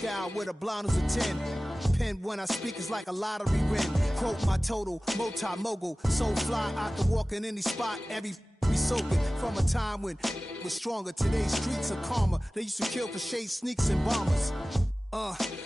sky with a blind as a 10. Pen when I speak is like a lottery win. Quote my total, multi-mogul. So fly, I can walk in any spot. Every be soaking from a time when was stronger. Today's streets are calmer. They used to kill for shade sneaks and bombers.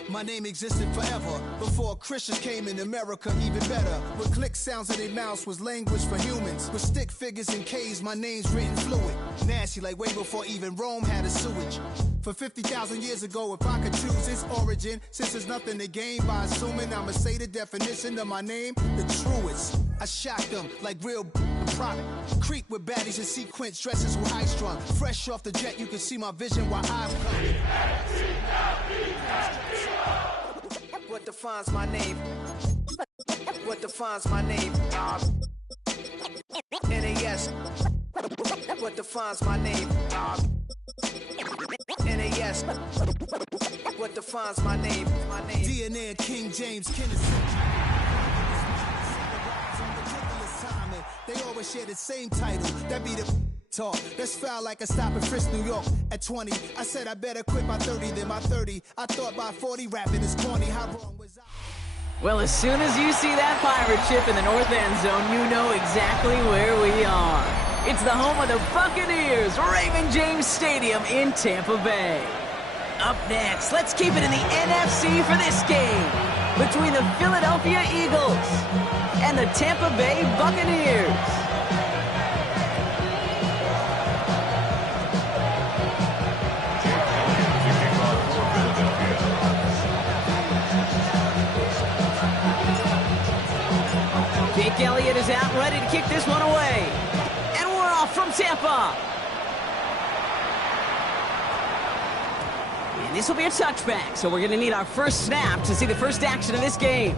My name existed forever. Before Christians came in America, even better. With click sounds in their mouths was language for humans. With stick figures and K's, my name's written fluid. Nasty like way before even Rome had a sewage. For 50,000 years ago, if I could choose its origin, since there's nothing to gain by assuming I'ma say the definition of my name, the truest. I shock them like real product. Creep with baddies in sequence, dresses with high strung. Fresh off the jet, you can see my vision while I'm coming. What defines my name? What defines my name? NAS. What defines my name? NAS. What defines my name? DNA of King James, they always share the same title. That be the talk. That's foul like a stop in Frisk, New York. At 20, I said I better quit by 30 than by 30. I thought by 40 rapping is corny. How wrong was I? Well, as soon as you see that pirate ship in the north end zone, you know exactly where we are. It's the home of the Buccaneers, Raymond James Stadium in Tampa Bay. Up next, let's keep it in the NFC for this game between the Philadelphia Eagles and the Tampa Bay Buccaneers. Jake Elliott is out, ready to kick this one away. And we're off from Tampa. And this will be a touchback, so we're going to need our first snap to see the first action of this game.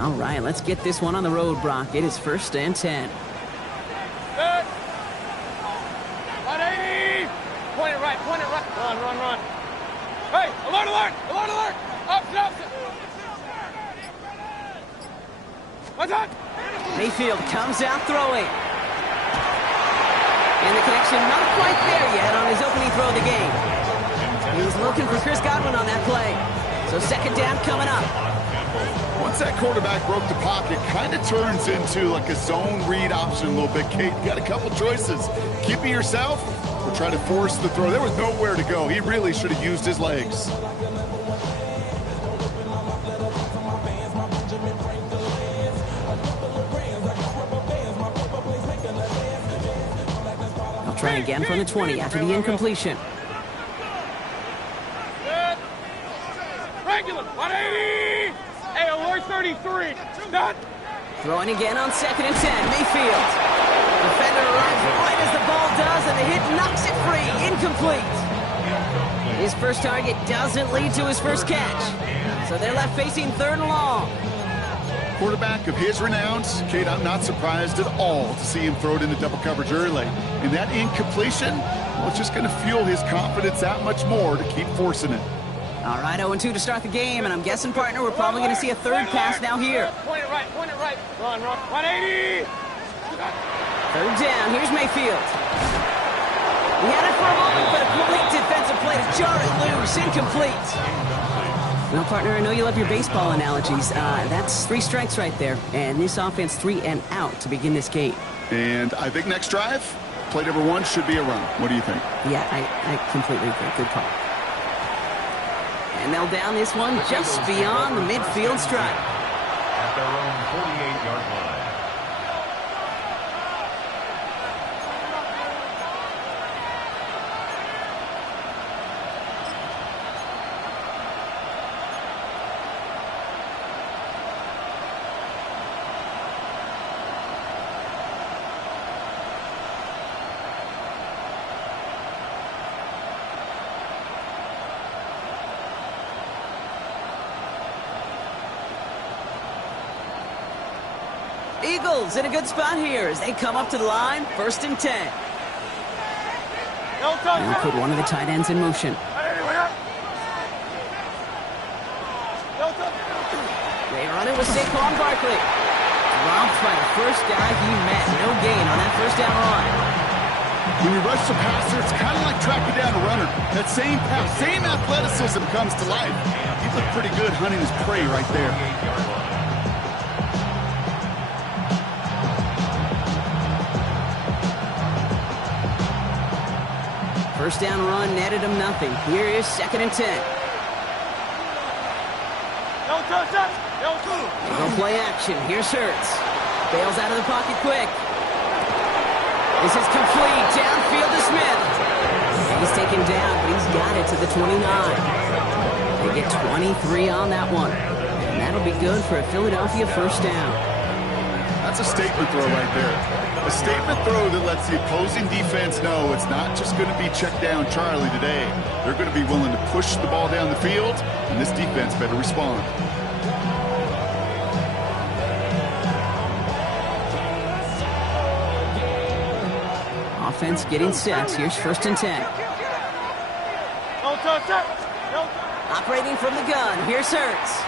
All right, let's get this one on the road, Brock. It is 1st and 10. Good. 180. Point it right. Run. Hey, alert. Opposite. What's up? Mayfield comes out throwing. And the connection not quite there yet on his opening throw of the game. He was looking for Chris Godwin on that play. So 2nd down coming up. Once that quarterback broke the pocket, kind of turns into like a zone read option a little bit. Kate, you got a couple choices. Keep it yourself or try to force the throw. There was nowhere to go. He really should have used his legs. I'll try again from the 20 after the incompletion. Good. Regular. 180. Hey, alert 33. Done. Throwing again on 2nd and 10. Mayfield. Defender arrives right as the ball does, and the hit knocks it free. Incomplete. His first target doesn't lead to his first catch. So they're left facing 3rd and long. Quarterback of his renown, Kate, I'm not surprised at all to see him throw it into double coverage early. And that incompletion, well, it's just going to fuel his confidence that much more to keep forcing it. All right, 0-2 to start the game, and I'm guessing, partner, we're probably going to see a 3rd pass now here. Point it right. Run. 180. 3rd down, here's Mayfield. He had it for a moment, but a complete defensive play to jar it loose, incomplete. Well, partner, I know you love your baseball analogies. That's 3 strikes right there, and this offense 3 and out to begin this game. And I think next drive, play number 1 should be a run. What do you think? Yeah, I completely agree. Good call. And they'll down this one just beyond the midfield stripe. At their own 48-yard line. Eagles in a good spot here as they come up to the line, 1st and 10. They'll put one of the tight ends in motion. They run it with Saquon Barkley. Dropped by the first guy he met. No gain on that 1st down run. When you rush the passer, it's kind of like tracking down a runner. That same pass, same athleticism comes to life. He looked pretty good hunting his prey right there. First down run netted him nothing. Here is 2nd and 10. They go play action. Here's Hurts. Bails out of the pocket quick. This is complete. Downfield to Smith. He's taken down, but he's got it to the 29. They get 23 on that one. And that'll be good for a Philadelphia 1st down. That's a statement throw right there. A statement throw that lets the opposing defense know it's not just going to be check down Charlie today. They're going to be willing to push the ball down the field, and this defense better respond. Offense getting set. Here's 1st and 10. Operating from the gun. Here's Hurts.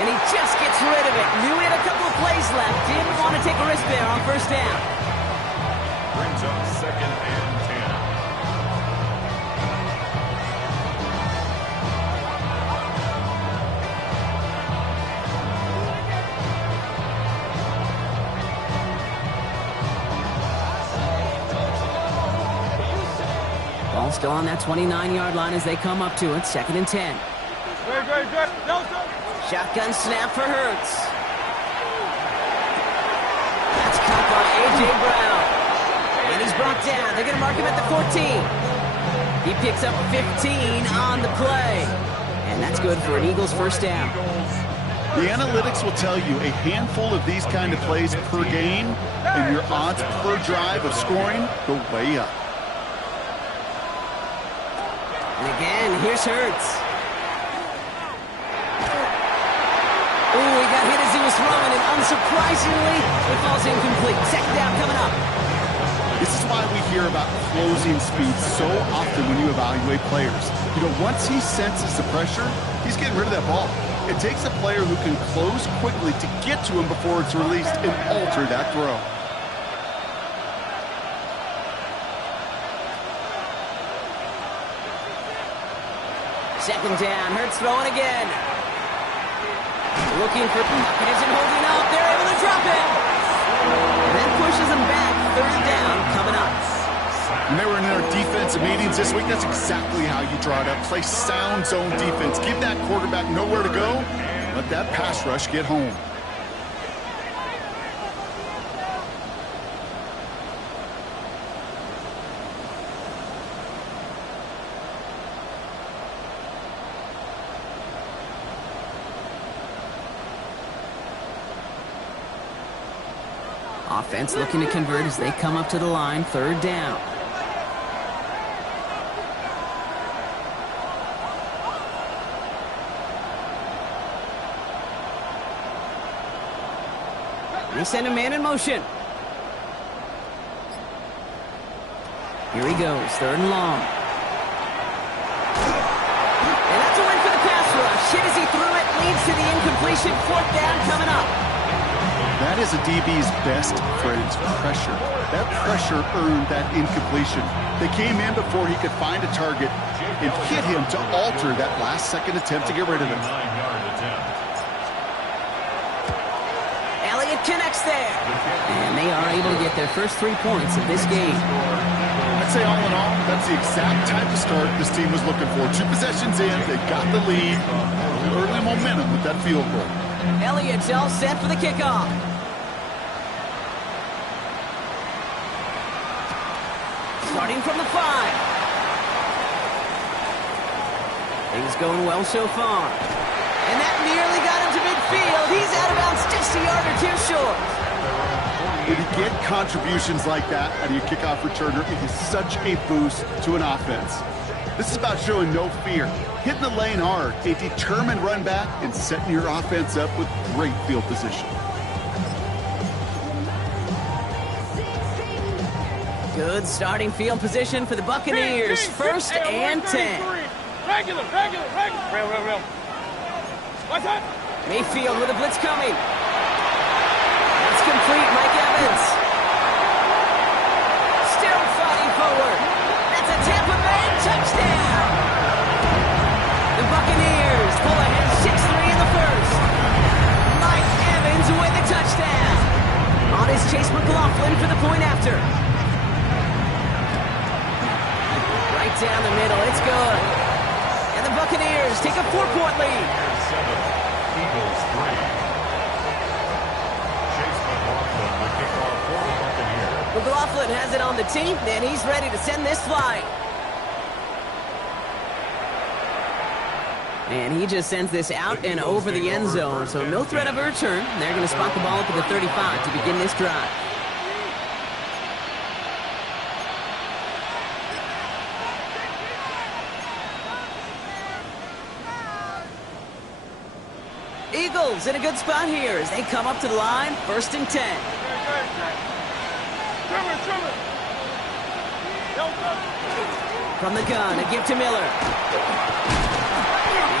And he just gets rid of it. Knew he had a couple of plays left. Didn't want to take a risk there on 1st down. Brings up 2nd and 10. Ball still on that 29-yard line as they come up to it. 2nd and 10. Shotgun snap for Hurts. That's caught by A.J. Brown. And he's brought down. They're going to mark him at the 14. He picks up 15 on the play. And that's good for an Eagles 1st down. The analytics will tell you a handful of these kind of plays per game, and your odds per drive of scoring go way up. And again, here's Hurts. Ooh, he got hit as he was throwing, and unsurprisingly, it falls incomplete. 2nd down coming up. This is why we hear about closing speed so often when you evaluate players. You know, once he senses the pressure, he's getting rid of that ball. It takes a player who can close quickly to get to him before it's released and alter that throw. Second down, Hurts throwing again. Looking for Puck. It isn't holding up. They're able to drop it. And that pushes them back. 3rd down coming up. When they were in their defensive meetings this week, that's exactly how you draw it up. Play sound zone defense. Give that quarterback nowhere to go. Let that pass rush get home. Offense looking to convert as they come up to the line. 3rd down. They send a man in motion. Here he goes. 3rd and long. And that's a win for the pass rush. Hit as he threw it. Leads to the incompletion. 4th down coming up. That is a DB's best friend, pressure. That pressure earned that incompletion. They came in before he could find a target and hit him to alter that last-second attempt to get rid of him. 9-yard attempt. Elliott connects there. And they are able to get their first 3 points of this game. I'd say all in all, that's the exact type of start this team was looking for. 2 possessions in, they got the lead. Early momentum with that field goal. Elliott's all set for the kickoff. Starting from the 5. Things going well so far. And that nearly got him to midfield. He's out of bounds just a yard or 2 short. When you get contributions like that out of your kickoff returner, it is such a boost to an offense. This is about showing no fear, hitting the lane hard, a determined run back, and setting your offense up with great field position. Good starting field position for the Buccaneers. First and 10. Regular. Real. What's that? Mayfield with a blitz coming. That's complete. Mike Evans. Still fighting forward. That's a Tampa Bay touchdown. The Buccaneers pull ahead 6-3 in the first. Mike Evans with the touchdown. On is Chase McLaughlin for the point after. Right down the middle. It's good. And the Buccaneers take a 4-point lead. Eagles 3. Chase McLaughlin, the kickoff for the Buccaneers. McLaughlin has it on the team, and he's ready to send this flight. And he just sends this out and over the end zone, so no threat of a return. They're going to spot the ball up at the 35 to begin this drive. Eagles in a good spot here as they come up to the line, 1st and 10. From the gun, a give to Miller.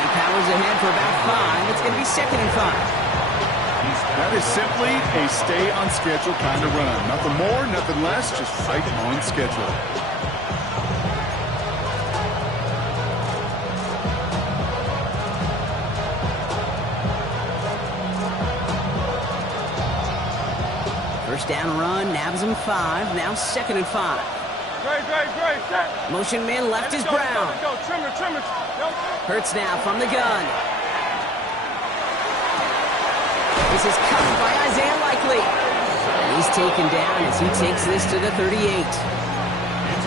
He powers ahead for about 5. It's going to be 2nd and 5. That is simply a stay on schedule kind of run. Nothing more, nothing less, just right on schedule. First down run, nabs him 5. Now 2nd and 5. Great. Motion man left is Brown. Go. Trimmer. Hurts now from the gun. This is covered by Isaiah Likely. He's taken down as he takes this to the 38.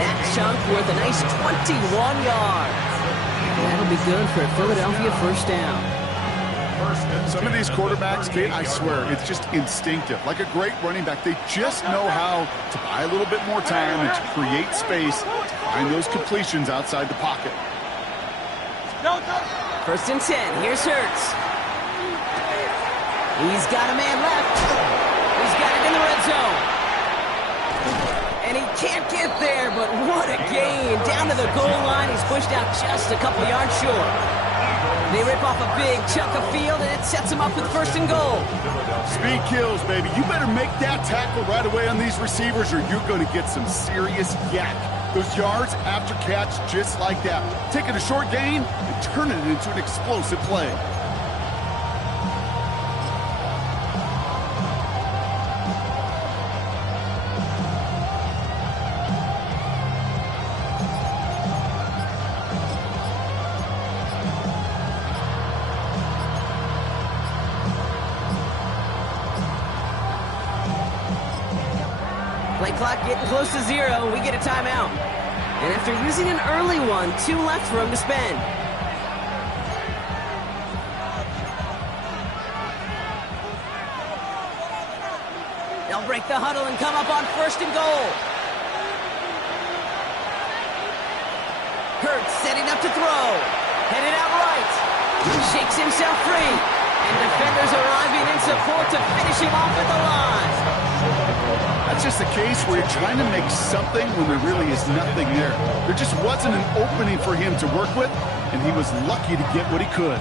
That chunk worth a nice 21 yards. That'll be good for a Philadelphia first down. Some of these quarterbacks, Kate, I swear, it's just instinctive. Like a great running back, they just know how to buy a little bit more time and to create space to find those completions outside the pocket. 1st and 10. Here's Hurts. He's got a man left. He's got it in the red zone. And he can't get there, but what a gain. Down to the goal line. He's pushed out just a couple yards short. They rip off a big chunk of field, and it sets them up with 1st and goal. Speed kills, baby. You better make that tackle right away on these receivers, or you're going to get some serious yak. Those yards after catch just like that. Taking a short gain and turning it into an explosive play. Play clock getting close to 0. We get a timeout. And after using an early one, 2 left for him to spend. They'll break the huddle and come up on 1st and goal. Hurts setting up to throw. Headed out right. Shakes himself free. And defenders arriving in support to finish him off at the line. That's just a case where you're trying to make something when there really is nothing there. There just wasn't an opening for him to work with, and he was lucky to get what he could.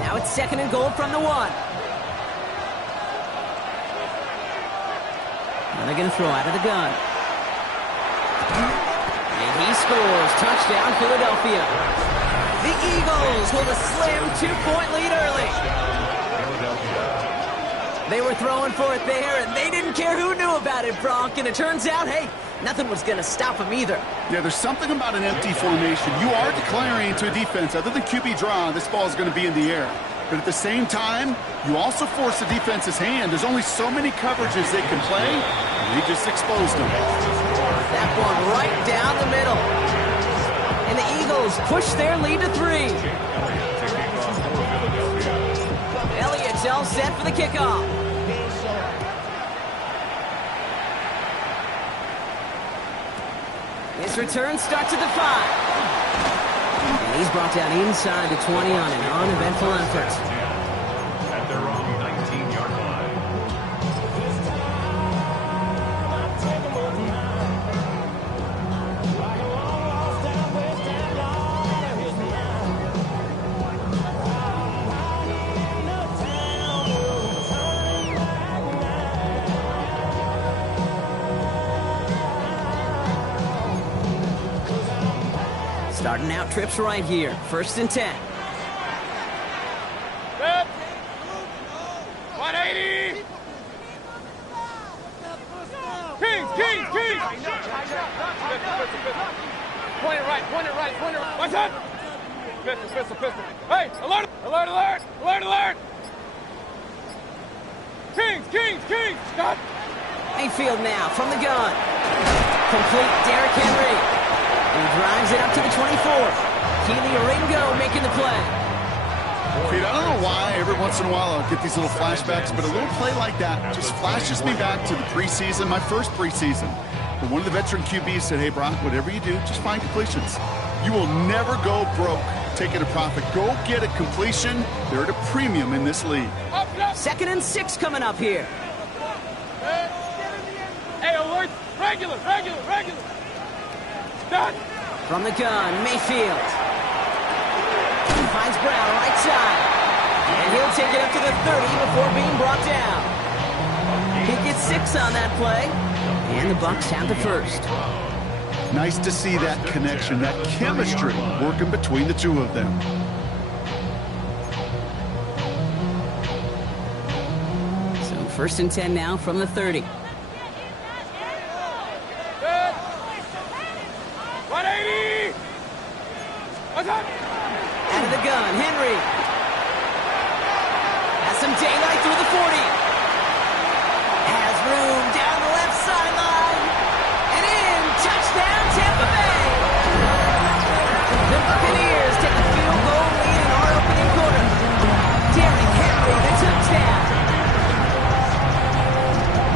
Now it's 2nd and goal from the 1. Now they're going to throw out of the gun. He scores. Touchdown, Philadelphia. The Eagles hold a slim 2-point lead early. They were throwing for it there, and they didn't care who knew about it, Bronk. And it turns out, hey, nothing was going to stop them either. Yeah, there's something about an empty formation. You are declaring to a defense, other than QB draw, this ball is going to be in the air. But at the same time, you also force the defense's hand. There's only so many coverages they can play, and they just exposed them. That one right down the middle. And the Eagles push their lead to 3. all set for the kickoff. His return starts at the 5. And he's brought down inside the 20 on an uneventful effort. At their own 19-yard line. Starting out trips right here. 1st and 10. Good. 180. Kings. Point it right. Watch that. Pistol. Hey, alert. Kings. Stop. Mayfield now from the gun. Complete Derrick Henry. He drives it up to the 24. Keely Ringo making the play. Pete, I don't know why every once in a while I'll get these little flashbacks, but a little play like that just flashes me back to the preseason, my first preseason. But one of the veteran QBs said, hey, Brock, whatever you do, just find completions. You will never go broke taking a profit. Go get a completion. They're at a premium in this league. 2nd and 6 coming up here. Hey, alert. Regular. Done. From the gun, Mayfield. Finds Brown right side. And he'll take it up to the 30 before being brought down. He gets 6 on that play. And the Bucs have the first. Nice to see that connection, that chemistry working between the two of them. So 1st and 10 now from the 30. Good. 180. What's that? Out of the gun, Henry. Has some daylight through the 40. Has room down the left sideline. And in, touchdown Tampa Bay. The Buccaneers take a field goal lead in our opening quarter. Derrick Henry, the touchdown.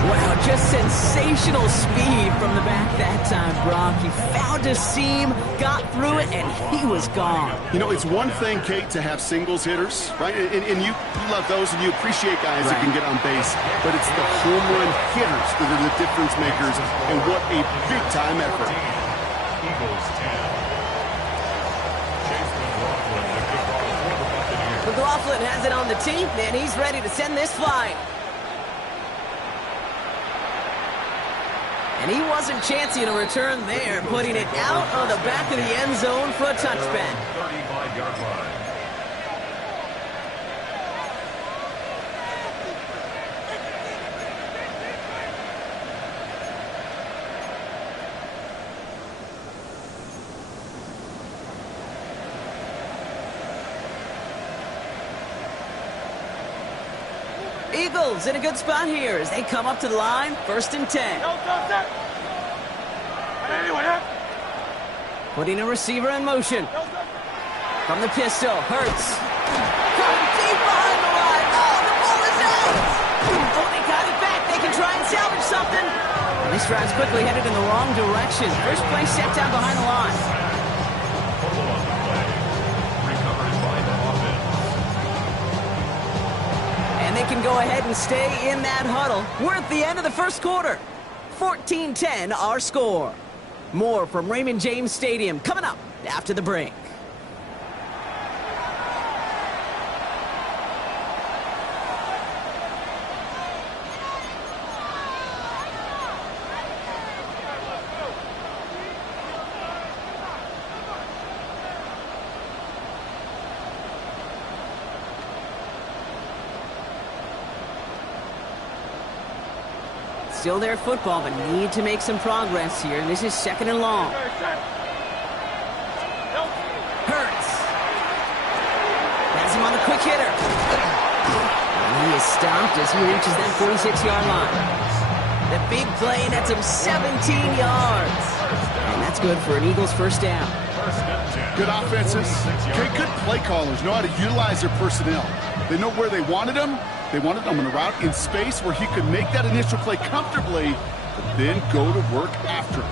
Wow, just sensational speed from the back that time, Brock. He found a seam, got through it, and he was gone. You know, it's one thing, Kate, to have singles hitters, right? And you love those, and you appreciate guys that can get on base. But it's the home run hitters that are the difference makers, and what a big-time effort. Eagles 10. Chase McLaughlin, the kickoff for the Buccaneers. McLaughlin has it on the tee, and he's ready to send this flying. And he wasn't chancing a return there, putting it out on the back of the end zone for a touchback. 35-yard line. Eagles in a good spot here as they come up to the line, 1st and 10. Putting a receiver in motion. From the pistol, Hurts. Coming deep behind the line. Oh, the ball is out! Oh, they got it back. They can try and salvage something. And this drive's quickly headed in the wrong direction. First play set down behind the line. Fumble on the play. Recovered by the offense. And they can go ahead and stay in that huddle. We're at the end of the first quarter. 14-10 our score. More from Raymond James Stadium coming up after the break. Still their football, but need to make some progress here. This is 2nd and long. Hurts. Has him on the quick hitter. And he is stopped as he reaches that 46-yard line. The big play, and that's him 17 yards. And that's good for an Eagles first down. Good offenses. Okay, good play callers know how to utilize their personnel. They know where they wanted them, They wanted him on a route in space where he could make that initial play comfortably, but then go to work after it.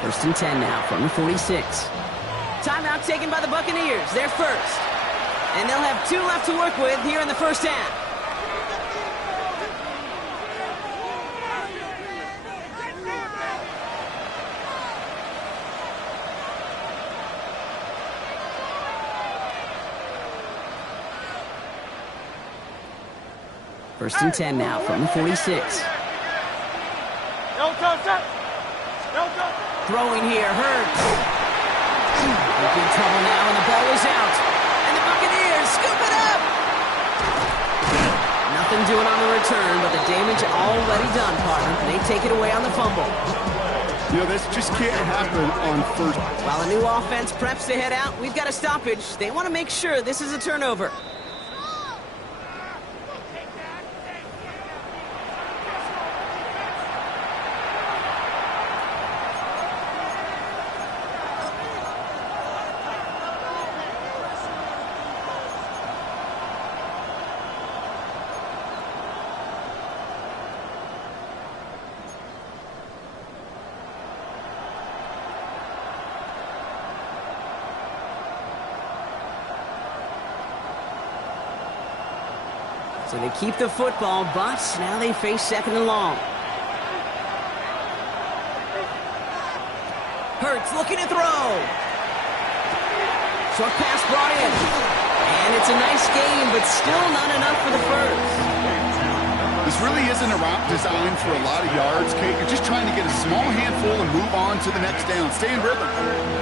1st and 10 now from the 46. Timeout taken by the Buccaneers. They're first. And they'll have 2 left to work with here in the first half. First and 10 now from the 46. Throwing here, Hurts. In big trouble now, and the ball is out. And the Buccaneers scoop it up. Nothing doing on the return, but the damage already done, partner. They take it away on the fumble. You know, this just can't happen on first. While a new offense preps to head out, we've got a stoppage. They want to make sure this is a turnover. So they keep the football, but now they face 2nd and long. Hurts looking to throw. Short pass brought in. And it's a nice game, but still not enough for the first. This really isn't a route designed for a lot of yards, Kate. You're just trying to get a small handful and move on to the next down. Stay in rhythm.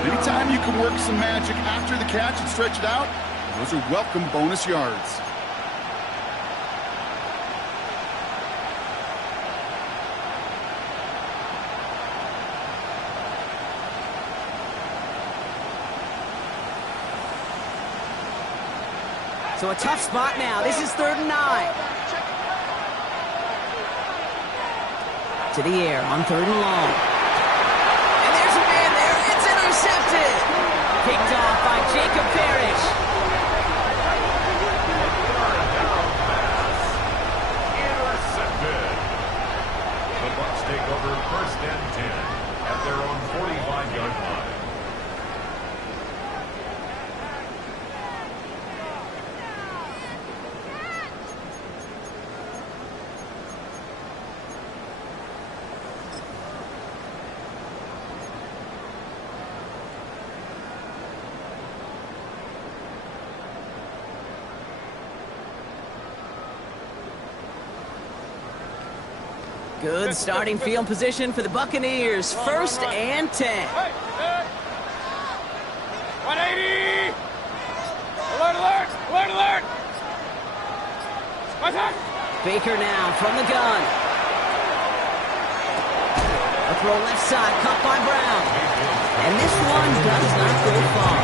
Anytime you can work some magic after the catch and stretch it out, those are welcome bonus yards. So a tough spot now. This is 3rd and 9. To the air on 3rd and long. And there's a man there. It's intercepted. Picked off by Jacob Parrish. Intercepted. The Bucs take over 1st and 10 at their own 45-yard line. Good starting field position for the Buccaneers. 1st and 10. 180! Alert, alert! Alert, alert! Attack! Baker now from the gun. A throw left side, caught by Brown. And this one does not go far.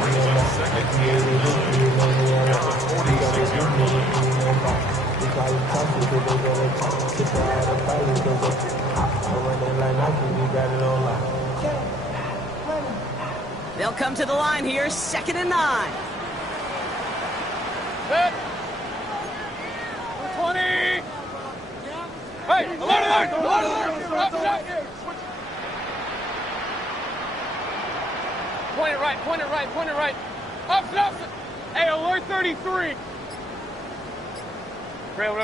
Brings up 2nd and 9 at the 46-yard line. They'll come to the line here, 2nd and 9. Set. 20! Hey, alert, alert! Alert, alert! Up, up. Point it right, point it right, point it right. Up, up. Hey, alert 33. Rail.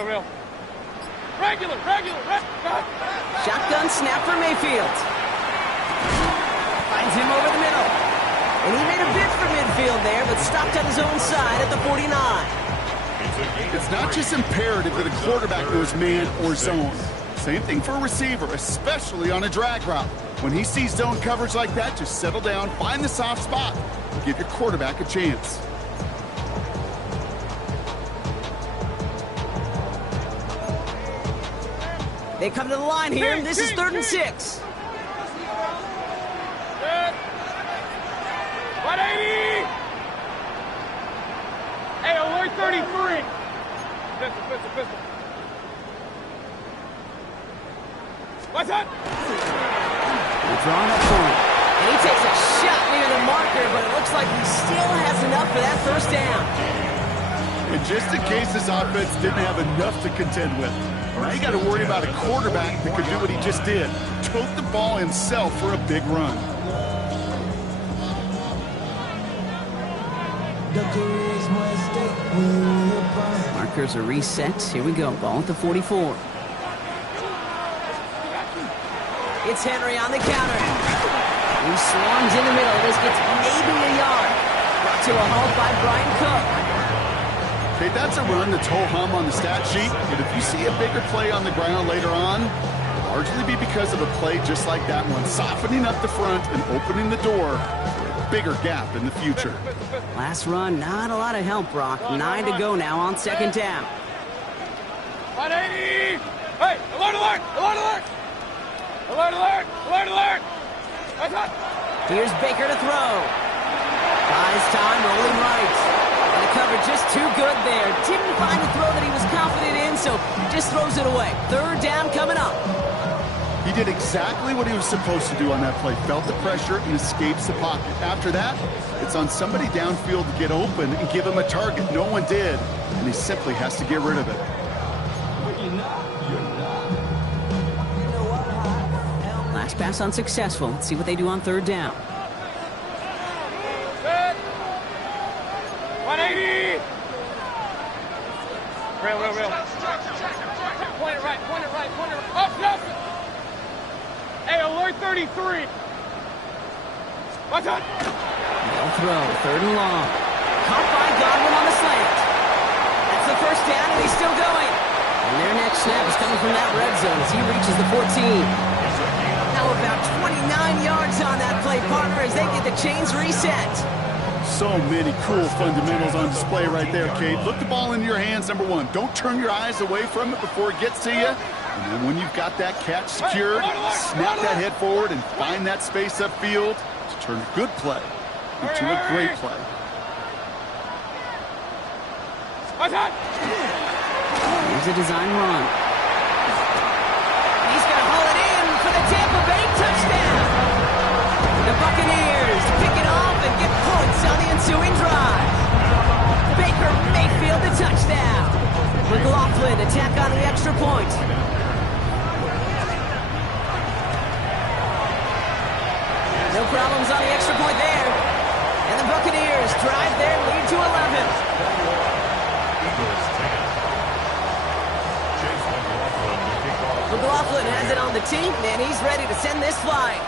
Regular. Shotgun snap for Mayfield. Finds him over the middle. And he made a bid for midfield there, but stopped on his own side at the 49. It's not just imperative that a quarterback knows man or zone. Same thing for a receiver, especially on a drag route. When he sees zone coverage like that, just settle down, find the soft spot, and give your quarterback a chance. They come to the line here. This is 3rd and 6. 180! Hey, alert 33! Pistol. What's that? They're drawing up for him. And he takes a shot near the marker, but it looks like he still has enough for that first down. And just in case this offense didn't have enough to contend with, now you got to worry about a quarterback that could do what he just did. Tote the ball himself for a big run. Markers are reset. Here we go. Ball at the 44. It's Henry on the counter. He swarms in the middle. This gets maybe a yard. Brought to a halt by Brian Cook. Okay, that's a run that's ho-hum on the stat sheet, but if you see a bigger play on the ground later on, it'll largely be because of a play just like that one, softening up the front and opening the door for a bigger gap in the future. Last run, not a lot of help, Brock. 9 to go now on second down. 180! Hey, alert, alert, alert, alert! Alert, alert, alert, alert! That's hot. Here's Baker to throw. Buys time, rolling right. The cover just too good there. Didn't find the throw that he was confident in, so just throws it away. Third down coming up. He did exactly what he was supposed to do on that play. Felt the pressure and escapes the pocket. After that, it's on somebody downfield to get open and give him a target. No one did, and he simply has to get rid of it. Last pass unsuccessful. Let's see what they do on third down. 180! Real. Point it right, point it right, point it right. Up, Nelson! Hey, alert 33! What's up? They'll throw, third and long. Caught by Godwin on the slant. That's the first down, and he's still going. And their next snap is coming from that red zone as he reaches the 14. Now about 29 yards on that play, partner, as they get the chains reset. So many cool fundamentals on display right there, Kate. Look the ball in your hands, number one. Don't turn your eyes away from it before it gets to you. And then when you've got that catch secured, snap that head forward and find that space upfield to turn a good play into a great play. Here's a design run. He's going to haul it in for the Tampa Bay touchdown. The Buccaneers pick it off and get points on the ensuing drive. Baker Mayfield the touchdown. McLaughlin attack on the extra point. No problems on the extra point there. And the Buccaneers drive their lead to 11. McLaughlin has it on the tee, and he's ready to send this flying.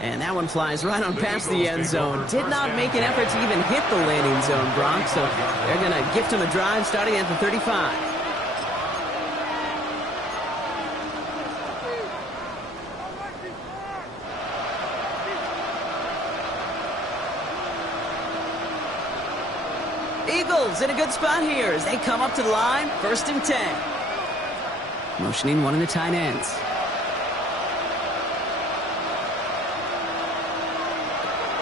And that one flies right on past the end zone. Did not make an effort to even hit the landing zone, Brock, so they're going to gift him a drive starting at the 35. Eagles in a good spot here as they come up to the line, 1st and 10. Motioning one of the tight ends.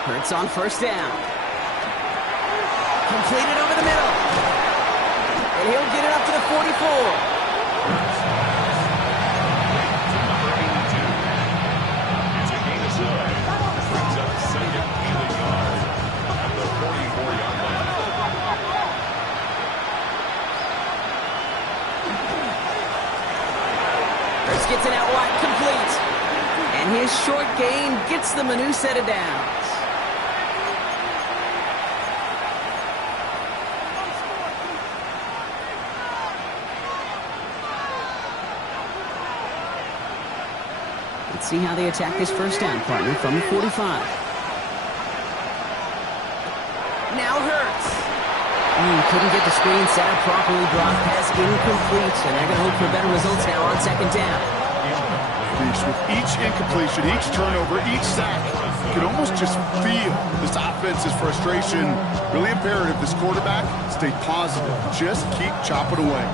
Hurts on first down. Completed over the middle. And he'll get it up to the 44. Gets it out wide, complete. And his short gain gets them a new set of downs. Let's see how they attack this first down, partner, from the 45. Now Hurts. Couldn't get the screen set up properly. Brock pass incomplete, and they're going to hope for better results now on second down. With each incompletion, each turnover, each sack, you can almost just feel this offense's frustration. Really imperative this quarterback stay positive. Just keep chopping away.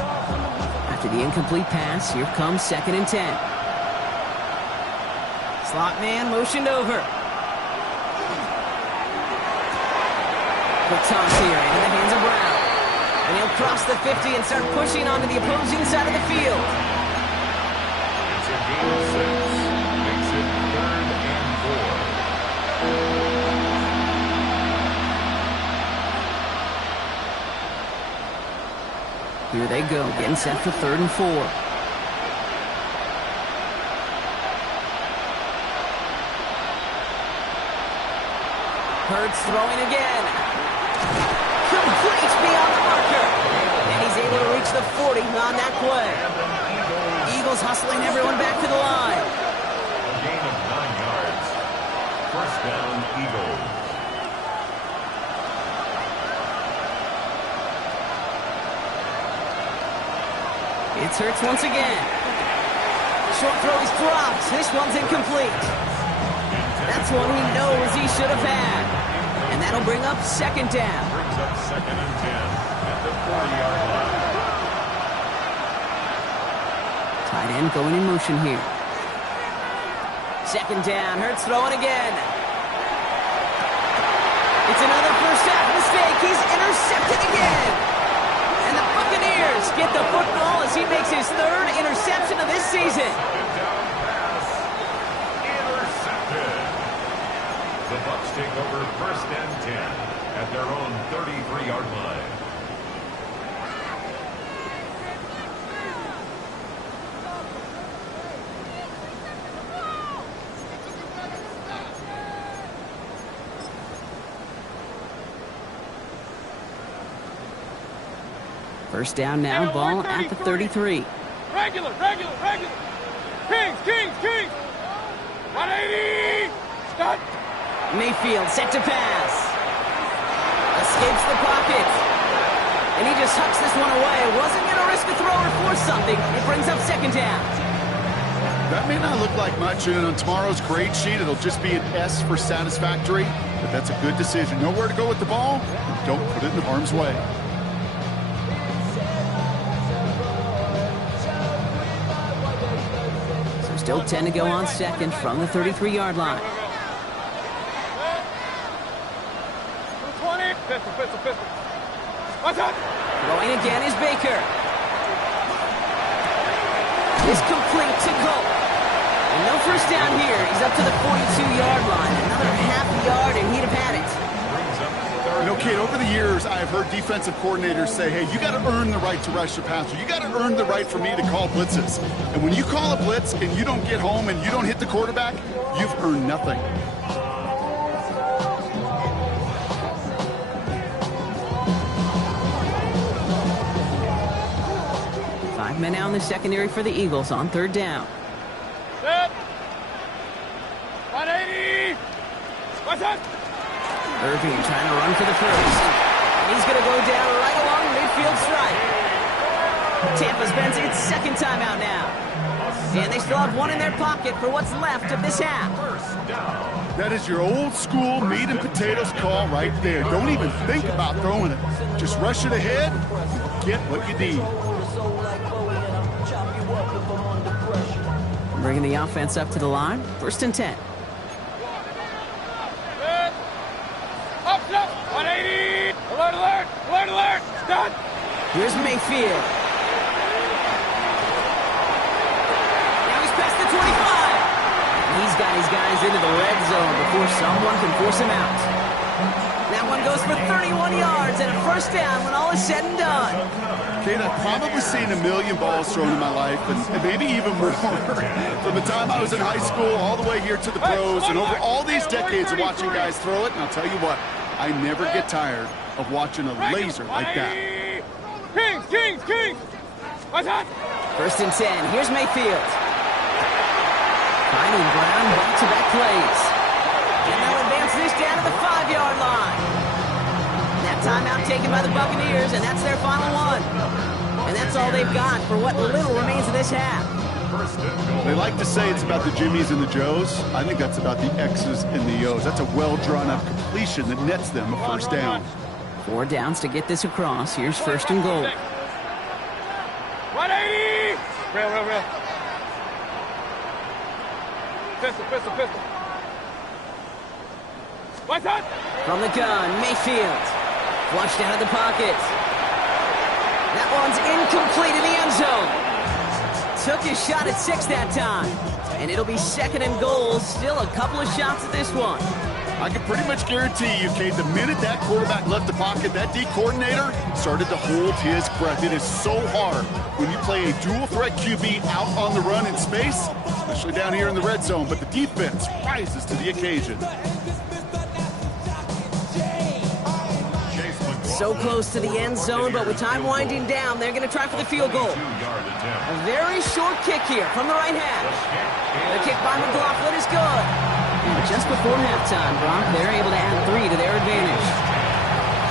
After the incomplete pass, here comes 2nd and 10. Slot man motioned over. Quick toss here into the hands of Brown. And he'll cross the 50 and start pushing onto the opposing side of the field. they go, getting set for 3rd and 4. Hurts throwing again. Complete beyond the marker. And he's able to reach the 40 on that play. Eagles hustling everyone back to the line. A gain of 9 yards. First down, Eagles. It's Hurts once again. Short throw is dropped. This one's incomplete. That's one he knows he should have had. And that'll bring up 2nd down. Brings up 2nd and 10 at the 40-yard line. Tight end going in motion here. 2nd down. Hurts throwing again. It's another first half mistake. He's intercepted again. And the Buccaneers get the football as he makes his 3rd interception of this season. Down pass. Intercepted. The Bucs take over 1st and 10 at their own 33-yard line. First down now, ball at the 33. Regular. Kings. 180. Stop. Mayfield set to pass. Escapes the pocket. And he just hucks this one away. Wasn't going to risk a throw or force something. It brings up 2nd down. That may not look like much, and on tomorrow's grade sheet, it'll just be an S for satisfactory, but that's a good decision. Know where to go with the ball, and don't put it in harm's way. So still 10 to go on 2nd from the 33-yard line. 20. Pistol. What's up? Throwing again is Baker. Is complete to Colt. And no first down here. He's up to the 42-yard line. Another half yard, and he'd have had it. You know, Kate, over the years, I've heard defensive coordinators say, hey, you got to earn the right to rush the passer. You got to earn the right for me to call blitzes. And when you call a blitz and you don't get home and you don't hit the quarterback, you've earned nothing. 5 men out in the secondary for the Eagles on 3rd down. Set. 180. What's up? Irving trying to run for the first. And he's going to go down right along midfield stripe. Tampa spends its 2nd timeout now. And they still have one in their pocket for what's left of this half. That is your old school meat and potatoes call right there. Don't even think about throwing it. Just rush it ahead and get what you need. Bringing the offense up to the line. 1st and 10. Up. 180. Alert. Stop. Here's Mayfield. Now he's past the 25. He's got his guys into the red zone before someone can force him out. That one goes for 31 yards and a first down when all is said and done. Kate, I've probably seen a million balls thrown in my life, and maybe even more. From the time I was in high school all the way here to the pros, and over all these decades of watching guys throw it, and I'll tell you what, I never get tired of watching a laser like that. Kings. What's up? 1st and 10. Here's Mayfield. Finding ground, back-to-back plays. And they'll advance this down to the 5-yard line. That timeout taken by the Buccaneers, and that's their final one. And that's all they've got for what little remains of this half. They like to say it's about the Jimmies and the Joes. I think that's about the X's and the O's. That's a well-drawn-up completion that nets them a first down. 4 downs to get this across. Here's 1st and goal. 180. Real. Pistol. What's up? From the gun, Mayfield. Flushed out of the pocket. That one's incomplete in the end zone. Took his shot at 6 that time. And it'll be 2nd and goal. Still a couple of shots at this one. I can pretty much guarantee you, Kate, the minute that quarterback left the pocket, that D coordinator started to hold his breath. It is so hard when you play a dual-threat QB out on the run in space, especially down here in the red zone, but the defense rises to the occasion. So close to the end zone, but with time winding down, they're going to try for the field goal. A very short kick here from the right hash. The kick by McLaughlin is good. And just before halftime, Brock, they're able to add 3 to their advantage.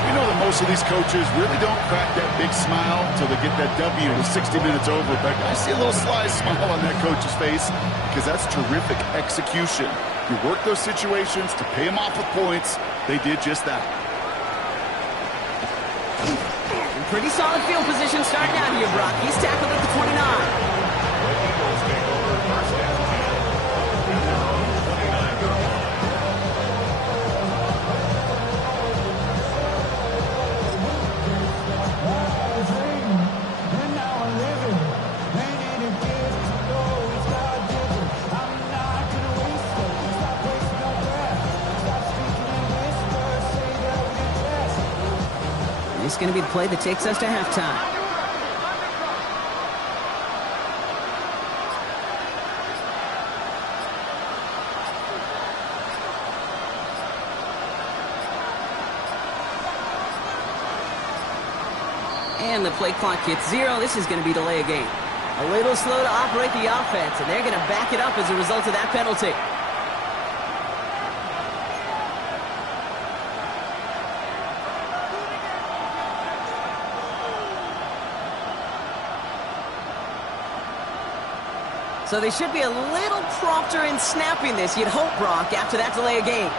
You know that most of these coaches really don't crack that big smile until they get that W with 60 minutes over, but I see a little sly smile on that coach's face because that's terrific execution. You work those situations to pay them off with points. They did just that. Pretty solid field position starting out here, Brock. He's tackled at the 29. It's going to be the play that takes us to halftime. And the play clock hits 0. This is going to be delay a game. A little slow to operate the offense, and they're going to back it up as a result of that penalty. So they should be a little prompter in snapping this, you'd hope, Brock, after that delay of game.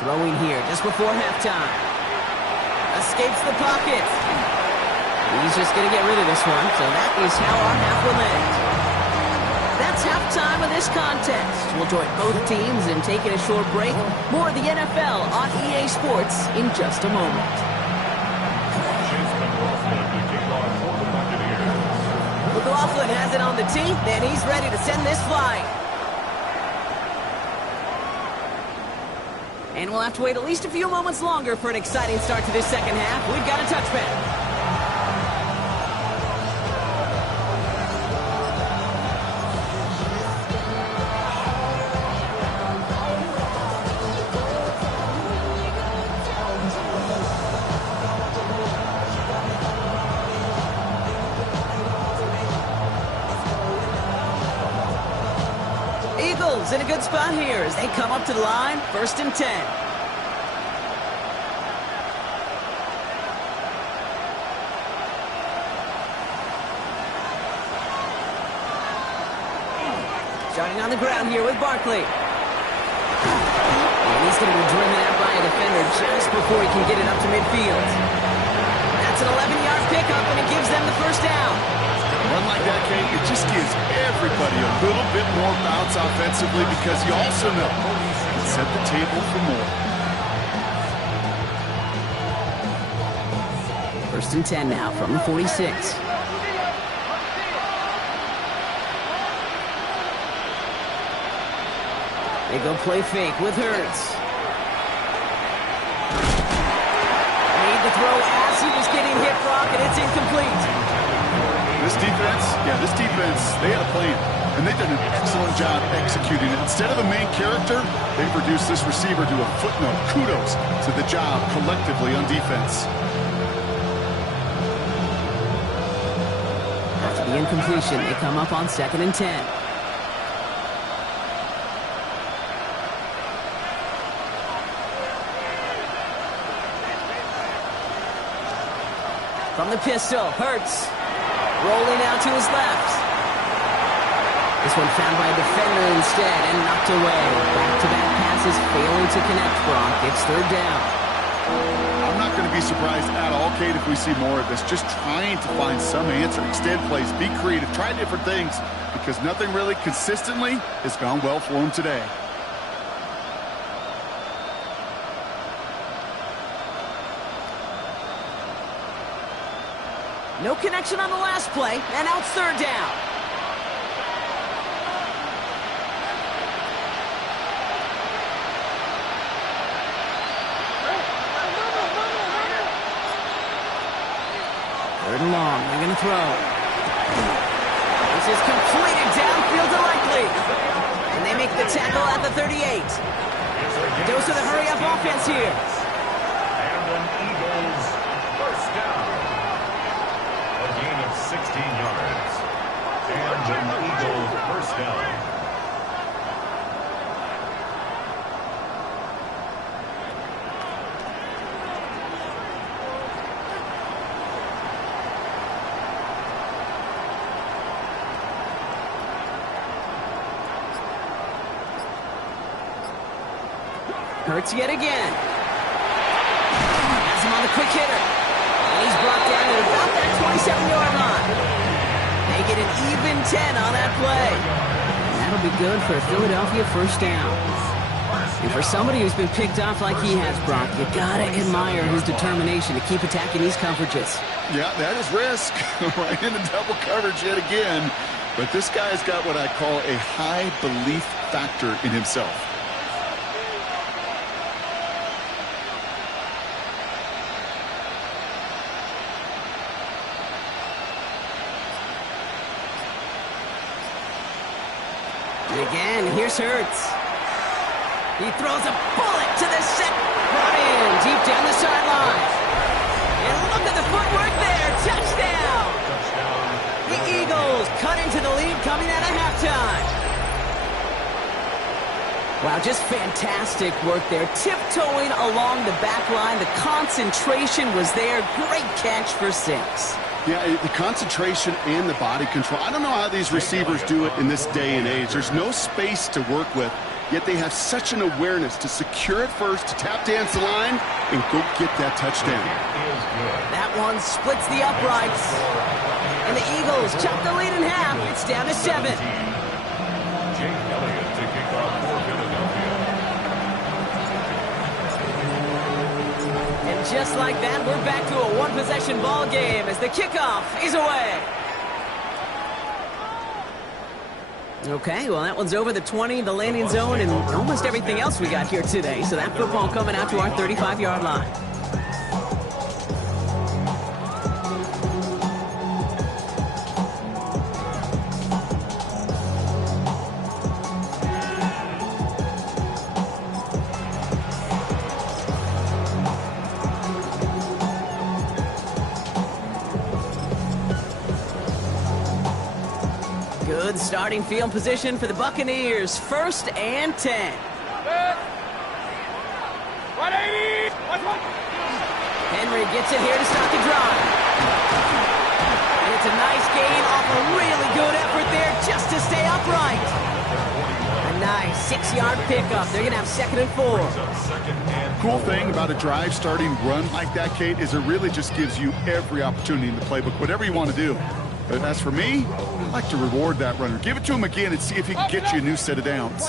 Throwing here just before halftime. Escapes the pocket. He's just going to get rid of this one, so that is how our half will end. That's halftime of this contest. We'll join both teams in taking a short break. More of the NFL on EA Sports in just a moment. McLaughlin has it on the tee, and he's ready to send this flying. And we'll have to wait at least a few moments longer for an exciting start to this second half. We've got a touchback. Eagles in a good spot here as they come up to the line, 1st and 10. Starting on the ground here with Barkley. And he's going to be driven out by a defender just before he can get it up to midfield. That's an 11-yard pickup, and it gives them the first down. Run like that, Kate, it just gives everybody a little bit more bounce offensively because you also know you can set the table for more. 1st and 10 now from the 46. They go play fake with Hurts. Need to throw as he was getting hit, Brock, and it's incomplete. This defense, they had a plan, and they did an excellent job executing it. Instead of a main character, they produced this receiver to a footnote. Kudos to the job collectively on defense. After the incompletion, they come up on 2nd and 10. From the pistol, Hurts. Rolling out to his left. This one found by a defender instead and knocked away. Back-to-back passes failing to connect, Brock. It's 3rd down. I'm not going to be surprised at all, Kate, if we see more of this. Just trying to find some answer. Extend plays, be creative, try different things because nothing really consistently has gone well for him today. No connection on the last play, and now it's third down. Third and long, they're going to throw. This is completed downfield to Likely. And they make the tackle at the 38. Dose of the hurry-up offense here. And an Eagles first down. A gain of 16 yards. And an Eagle first down. Hurts yet again. Has him on the quick hitter. And he's brought down at about that 27-yard line. They get an even 10 on that play. And that'll be good for a Philadelphia first down. And for somebody who's been picked off like he has, Brock, you gotta admire his determination to keep attacking these coverages. Yeah, that is risk. Right into double coverage yet again. But this guy's got what I call a high belief factor in himself. Again, here's Hurts. He throws a bullet to the set. Brought in deep down the sideline. And look at the footwork there. Touchdown. The Eagles cut into the lead coming out of halftime. Wow, just fantastic work there. Tiptoeing along the back line. The concentration was there. Great catch for 6. Yeah, the concentration and the body control. I don't know how these receivers do it in this day and age. There's no space to work with, yet they have such an awareness to secure it first, to tap dance the line, and go get that touchdown. That one splits the uprights. And the Eagles chop the lead in half. It's down to 7. Jake Elliott to kick off for Philadelphia. And just like that, we're back to a one-possession ball game as the kickoff is away. Okay, well, that one's over the 20, the landing zone, and almost everything else we got here today. So that football coming out to our 35-yard line. Good starting field position for the Buccaneers. 1st and 10. 180! Henry gets it here to start the drive. And it's a nice gain off a really good effort there just to stay upright. A nice 6-yard pickup. They're going to have 2nd and 4. Cool thing about a drive starting run like that, Kate, is it really just gives you every opportunity in the playbook, whatever you want to do. But as for me, I like to reward that runner. Give it to him again and see if he can get you a new set of downs.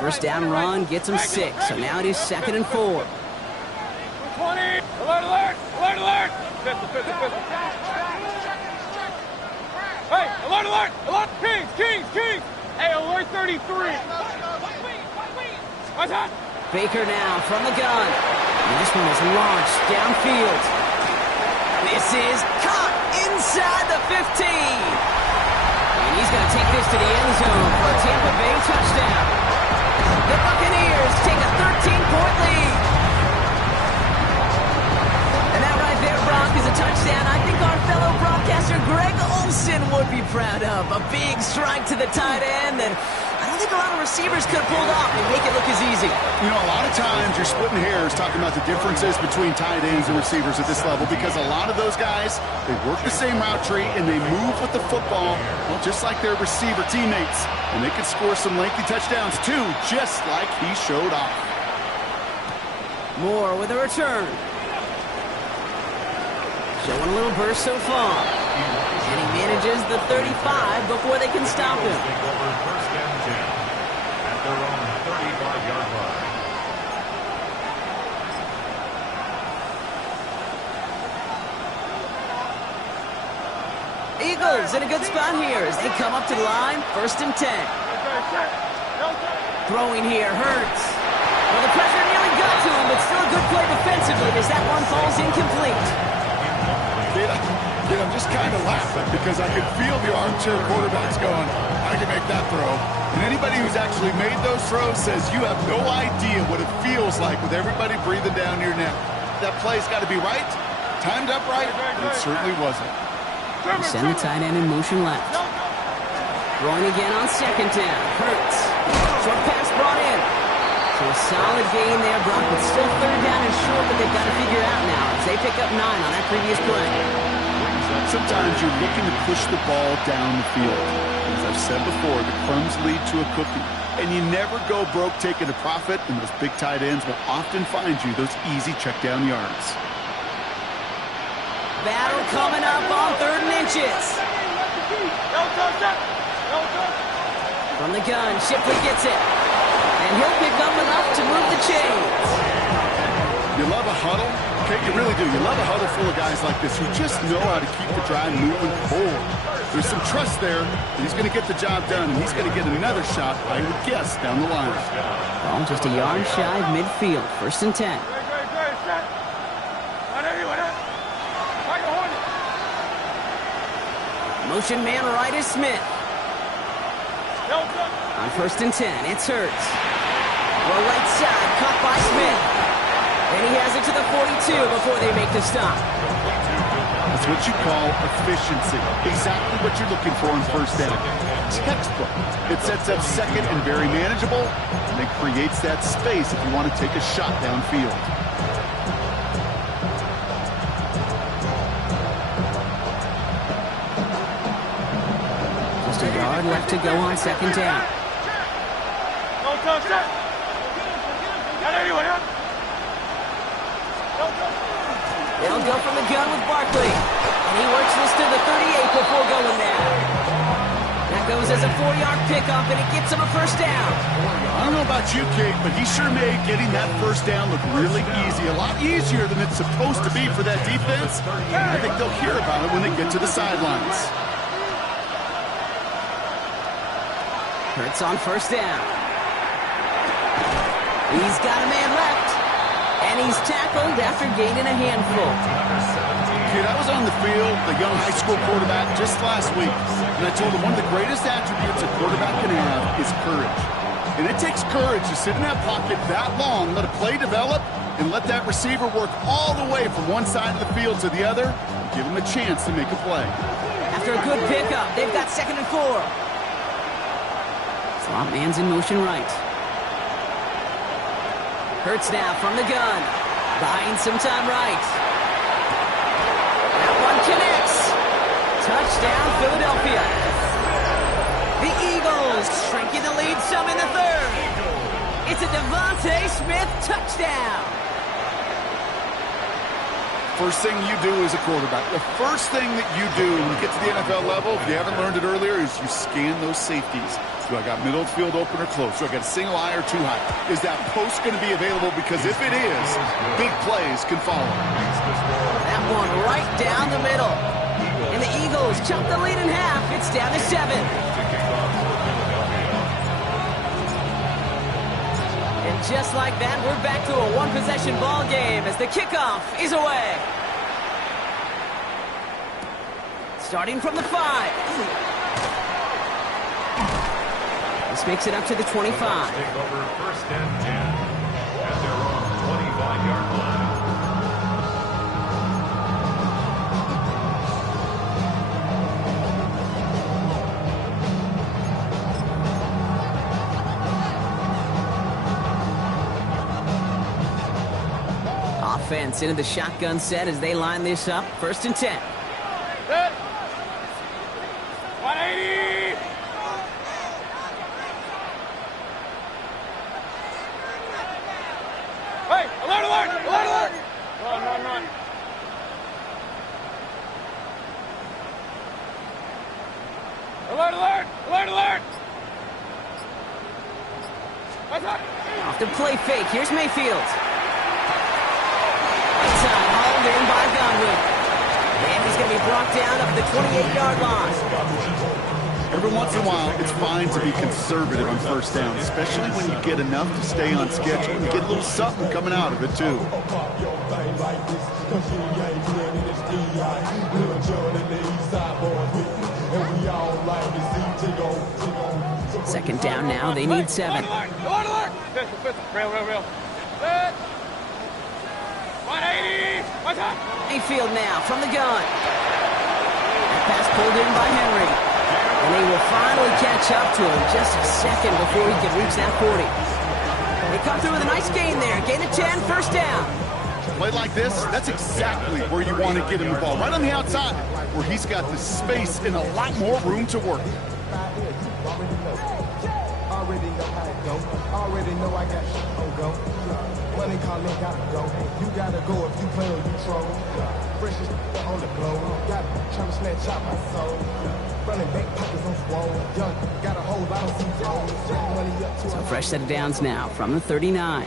First down run gets him 6, so now it is 2nd and 4. 20! Alert, alert! Alert, alert! Hey, alert, alert! Alert! Kings, Kings, Kings! Hey, alert 33! What's that? Baker now from the gun. And this one is launched downfield. This is caught inside the 15. And he's going to take this to the end zone for a Tampa Bay touchdown. The Buccaneers take a 13-point lead. And that right there, Brock, is a touchdown I think our fellow broadcaster Greg Olsen would be proud of. A big strike to the tight end that I don't think a lot of receivers could have pulled off and make it look as easy. You know, a lot of times you're splitting hairs talking about the differences between tight ends and receivers at this level because a lot of those guys, they work the same route tree and they move with the football, well, just like their receiver teammates. And they can score some lengthy touchdowns too, just like he showed off. Moore with a return. Showing a little burst so far. And he manages the 35 before they can stop him. Take over 1st and 10 at their own 35-yard line. Eagles in a good spot here as they come up to the line, 1st and 10. Throwing here, Hurts. Well, the pressure nearly got to him, but still a good play defensively as that one falls incomplete. Kid, I'm just kind of laughing because I can feel the armchair quarterbacks going, I can make that throw. And anybody who's actually made those throws says you have no idea what it feels like with everybody breathing down your neck. That play's got to be right, timed up right, and it certainly wasn't. Send the tight end in motion left. Throwing again on 2nd down. Hurts. Short pass brought in. So a solid gain there, Brock, but still 3rd down and short, but they've got to figure out now as they pick up 9 on that previous play. Sometimes you're looking to push the ball down the field. As I've said before, the crumbs lead to a cookie. And you never go broke taking a profit, and those big tight ends will often find you those easy check down yards. Battle coming up on 3rd and inches. From the gun, Shipley gets it. And he'll pick up enough to move the chains. You love a huddle? Okay, you really do. You love a huddle full of guys like this who just know how to keep the drive moving forward. There's some trust there that he's going to get the job done, and he's going to get another shot, I would guess, down the line. Ball just a yard shy of midfield, 1st and 10. Motion man right is Smith. On 1st and 10, it's Hurts. Well, right side, caught by Smith. And he has it to the 42 before they make the stop. That's what you call efficiency. Exactly what you're looking for in 1st down. Textbook. It sets up 2nd and very manageable, and it creates that space if you want to take a shot downfield. Just a yard left to go on 2nd down. They'll go from the gun with Barkley. And he works this to the 38 before going there. That goes as a 4-yard pickup, and it gets him a 1st down. I don't know about you, Kate, but he sure made getting that 1st down look really easy. A lot easier than it's supposed to be for that defense. I think they'll hear about it when they get to the sidelines. Hurts on 1st down. He's got a man left. And he's tackled after gaining a handful. Kid, I was on the field, the young high school quarterback, just last week. And I told him one of the greatest attributes a quarterback can have is courage. And it takes courage to sit in that pocket that long, let a play develop, and let that receiver work all the way from one side of the field to the other, and give him a chance to make a play. After a good pickup, they've got 2nd and 4. Slot man's in motion right. Hurts now from the gun. Buying some time right. That one connects. Touchdown, Philadelphia. The Eagles shrinking the lead some in the 3rd. It's a Devontae Smith touchdown. First thing you do as a quarterback, the first thing that you do when you get to the NFL level, if you haven't learned it earlier, is you scan those safeties. Do I got middle of the field open or close? Do I got a single high or 2 high? Is that post going to be available? Because if it is, big plays can follow. That one right down the middle. And the Eagles chop the lead in half. It's down to 7. And just like that, we're back to a 1-possession ball game as the kickoff is away. Starting from the 5. This makes it up to the 25. Take over 1st and 10 at their own 25-yard line. Offense into the shotgun set as they line this up. 1st and 10. 180! Hey, alert, alert, alert, alert! Run. Alert, alert, alert, alert! Off the play fake. Here's Mayfield. Inside, hauled in by Godwin. And he's going to be brought fourth down of the 28-yard line. Every once in a while, it's fine to be conservative on first down, especially when you get enough to stay on schedule and get a little something coming out of it, too. Second down now. They need 7. Rail. 180. Mayfield now from the gun. Pass pulled in by Henry. And they will finally catch up to him just a second before he can reach that 40. They come through with a nice gain there. Gain of 10, first down. Play like this, that's exactly where you want to get him the ball. Right on the outside, where he's got the space and a lot more room to work. Already know how it go. Already know I got shit on go. Money calling, gotta go. You gotta go if you play or you troll. Freshest on the globe. Got trying to snatch out my soul. Running back pockets on swole. Young, got a whole lot of C-Jones. Money up to So fresh set of downs now from the 39.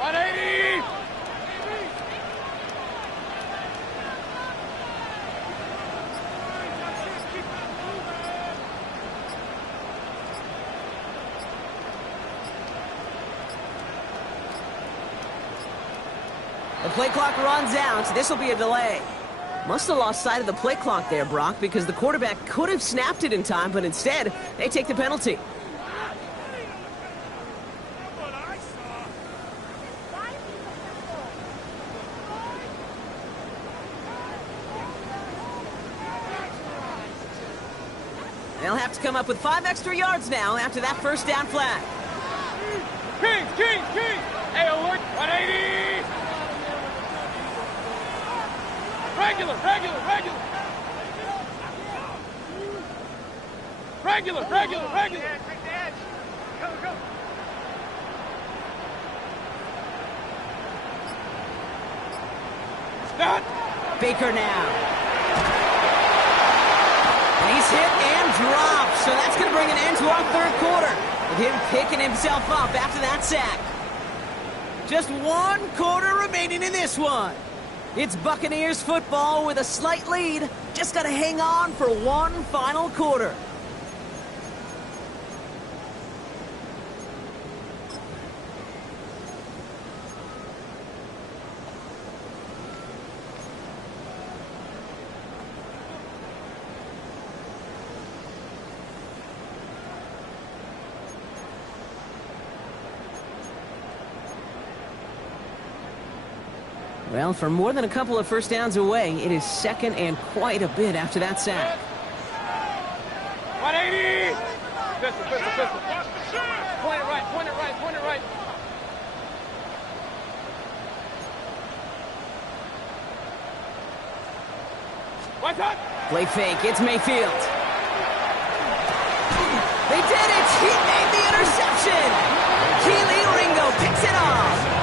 180. The play clock runs out, so this will be a delay. Must have lost sight of the play clock there, Brock, because the quarterback could have snapped it in time, but instead, they take the penalty. They'll have to come up with 5 extra yards now after that first down flag. Kings. Hey, alert. 180. Regular. Go. Stop. Baker now. And he's hit and dropped, so that's going to bring an end to our third quarter, with him picking himself up after that sack. Just 1 quarter remaining in this one. It's Buccaneers football with a slight lead. Just got to hang on for 1 final quarter. Well, for more than a couple of first downs away, it is second and quite a bit after that sack. 180. Pistol. Point it right. One time. Play fake, it's Mayfield. They did it! He made the interception! Keely Ringo picks it off!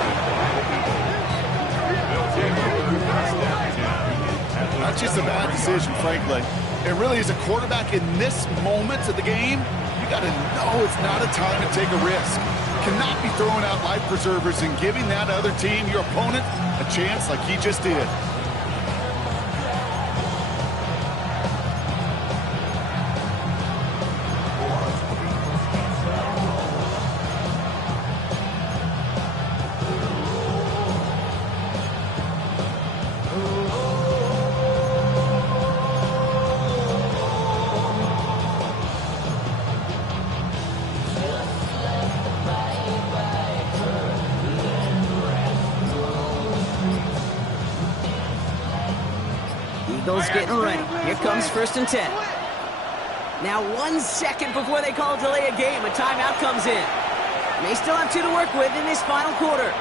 Not just a bad decision, frankly. It really is a quarterback in this moment of the game. You got to know it's not a time to take a risk. Cannot be throwing out life preservers and giving that other team, your opponent, a chance like he just did. Eagles getting ready. Here comes 1st and 10. Now 1 second before they call delay a game, a timeout comes in. They still have 2 to work with in this final quarter.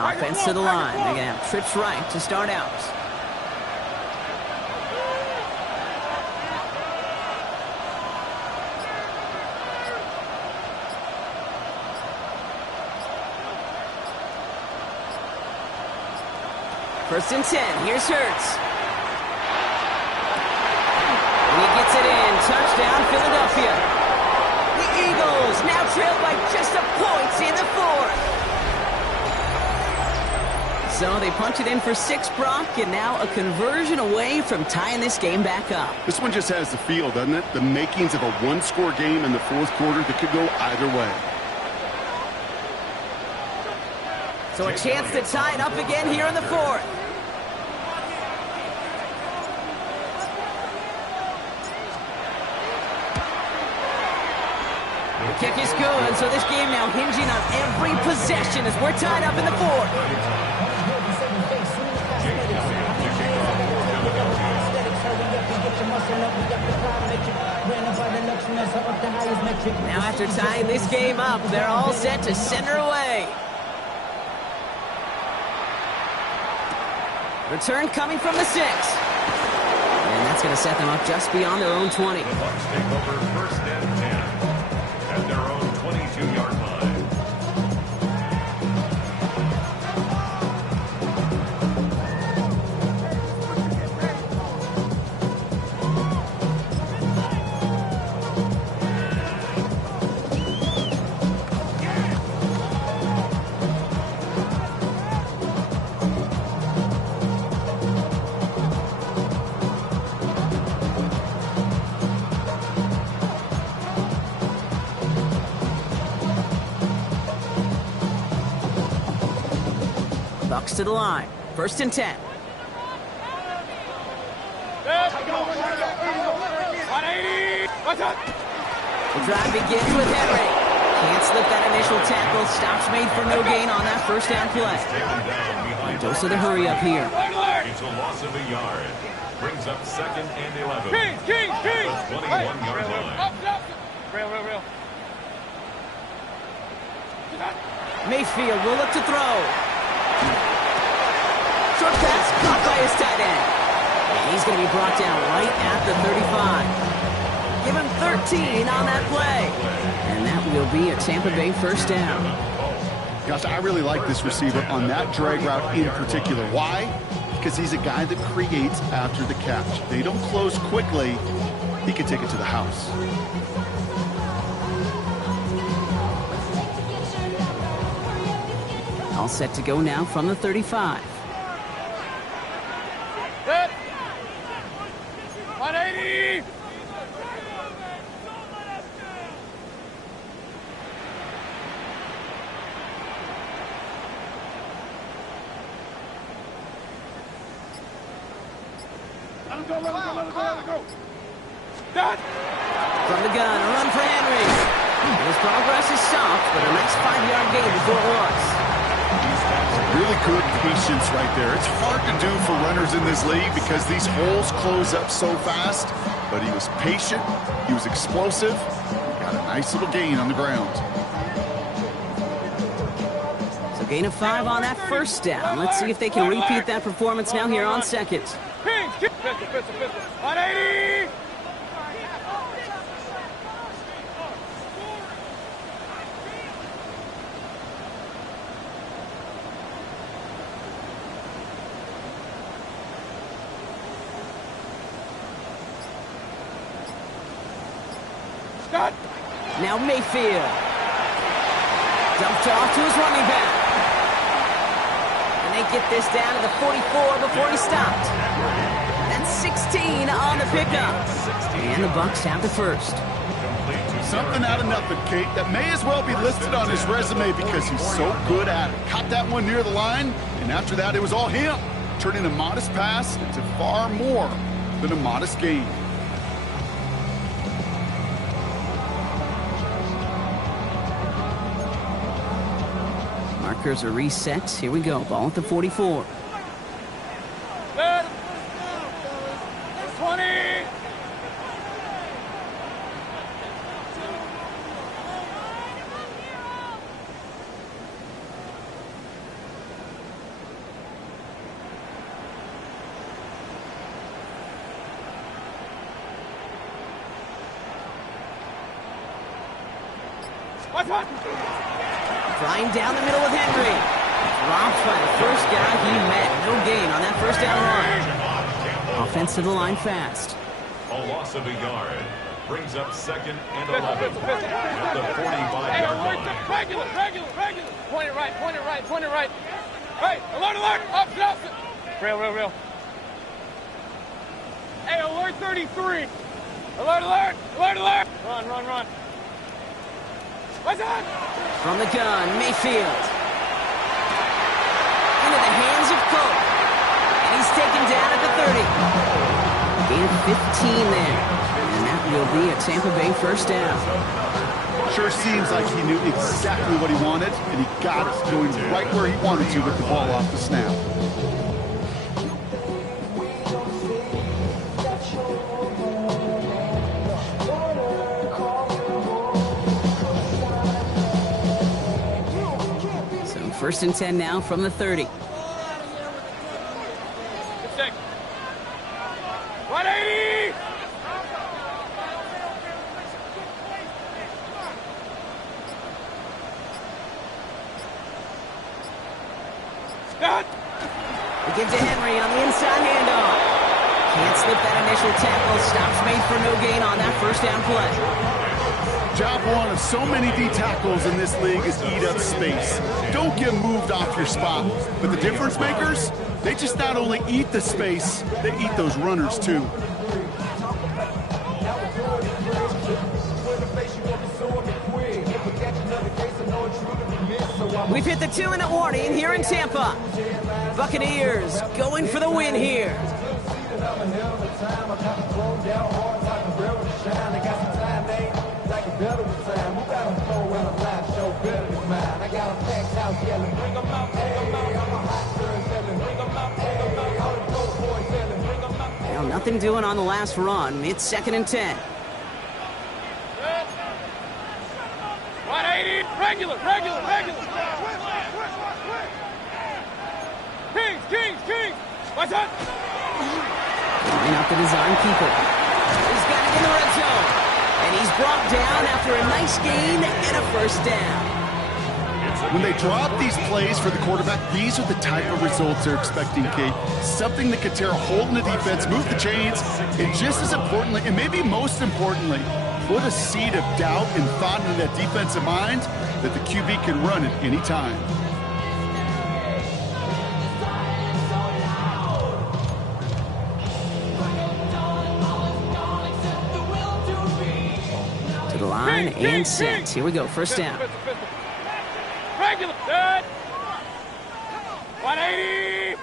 Offense to the line. They're going to have trips right to start out. First and 10. Here's Hurts. And he gets it in. Touchdown, Philadelphia. The Eagles now trail by just a point in the fourth. So they punch it in for 6, Brock, and now a conversion away from tying this game back up. This one just has the feel, doesn't it? The makings of a one-score game in the fourth quarter that could go either way. So a chance to tie it up again here in the fourth. The kick is good, so this game now hinging on every possession as we're tied up in the fourth. Now after tying this game up, they're all set to center away. Return coming from the 6. And that's going to set them up just beyond their own 20. The Bucs take over first and 10 at their own 22-yard line. Bucs to the line. First and 10. The drive begins with Henry. Can't slip that initial tackle. Stops made for no gain on that first down play. Dose of the hurry up here. It's a loss of a yard. Brings up second and 11. King! At the 21-yard line. Real. Mayfield will look to throw. Short pass caught by his tight end. And he's going to be brought down right at the 35. Give him 13 on that play. And that will be a Tampa Bay first down. Gosh, I really like this receiver on that drag route in particular. Why? Because he's a guy that creates after the catch. They don't close quickly. He can take it to the house. All set to go now from the 35. 180! Let him go. Done! From the gun, a run for Henry. His progress is soft, but a nice 5-yard gain before it was. Really good patience right there. It's hard to do for runners in this league because these holes close up so fast. But he was patient. He was explosive. Got a nice little gain on the ground. So gain of 5 on that first down. Let's see if they can repeat that performance now here on second. Pistol. 180! Stop! Now Mayfield. Dumped off to his running back. And they get this down to the 44 before he stopped. That's 16 on the pickup. And the Bucs have the first. Something out of nothing, Kate, that may as well be listed on his resume because he's so good at it. Caught that one near the line, and after that it was all him, turning a modest pass into far more than a modest gain. Markers are reset. Here we go. Ball at the 44. 20! Flying down the middle with Henry. Dropped by the first guy he met. No gain on that first down run. Offense to the line fast. A loss of a yard brings up 2nd and 11 at the 45-yard line. Regular. Point it right. Hey, alert. Opposite. Real. Hey, alert 33. Alert. Run. What's that? From the gun, Mayfield. Into the hands of Cope. And he's taken down at the 30. Gain of 15 there. And that will be a Tampa Bay first down. Sure seems like he knew exactly what he wanted, and he got it going right where he wanted to with the ball off the snap. So 1st and 10 now from the 30. 180! We get to Henry on the inside handoff. Can't slip that initial tackle. Stops made for no gain on that first down play. Job one of so many D tackles in this league is eat up space. Don't get moved off your spot. But the difference makers, they just not only eat the space, they eat those runners too. We've hit the 2-minute warning here in Tampa. Buccaneers going for the win here. Well, nothing doing on the last run. It's 2nd and 10. 180! Regular! Kings! What's that? Line up the design keeper. He's got it in the red zone. And he's brought down after a nice gain and a first down. When they drop these plays for the quarterback, these are the type of results they're expecting, Kate. Something that could tear a hole in the defense, move the chains, and just as importantly, and maybe most importantly, put a seed of doubt and thought in that defensive mind that the QB can run at any time. To the line and set. Here we go, first down. Regular! Dead! 180!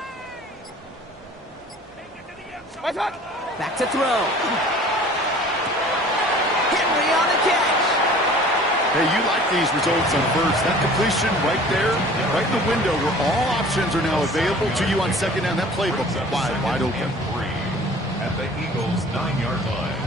What's that? Back to throw. Henry on the catch. Hey, you like these results on first. That completion right there, right in the window where all options are now available to you on 2nd down. That playbook wide open. 3 at the Eagles' 9-yard line.